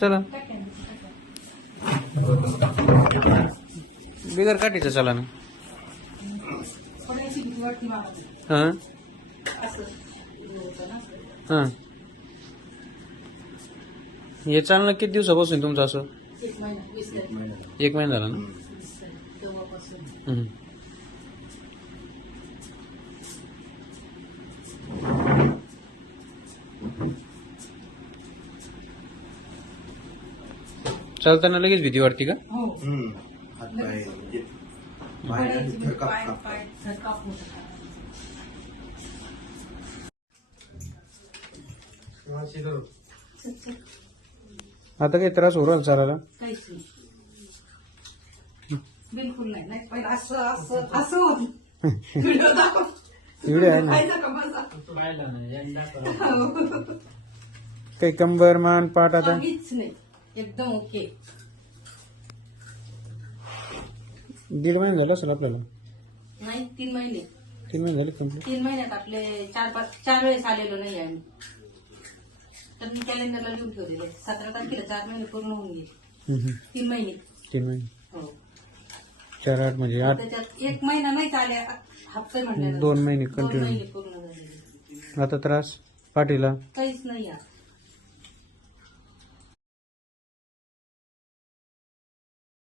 चला बिगर काठीचं चला ना. हां हां हे चालणं किती दिवसापासून तुमचं असं? 1 महिना झाला ना. चालताना लगेच भीती वाटते का? आता काही त्रास होईल चालायला? बिलकुल नाही. पहिला असं व्हिडिओ आहे ना. काही कंबर मान पाठ आता काहीच नाही, एकदम ओके. 1.5 महिने झाले असेल आपल्याला. नाही 3 महिने. 3 महिने झाले कंप्लीट. 3 महिन्यात आपले 4 वेळेस आलेलो नाही आम्ही. तर मी कॅलेंडरला लिहून ठेवलेले 17 तारखेला 4 महिने पूर्ण होऊन गेले. 3 महिने. 3 महिने. हो. 4 8 म्हणजे 8. त्याच्यात 1 महिना नाही चाले, हप्ते म्हणले 2 महिने 2 कंटिन्यू. महिने पूर्ण झाले. आता त्रास पाठीला काहीच नाही.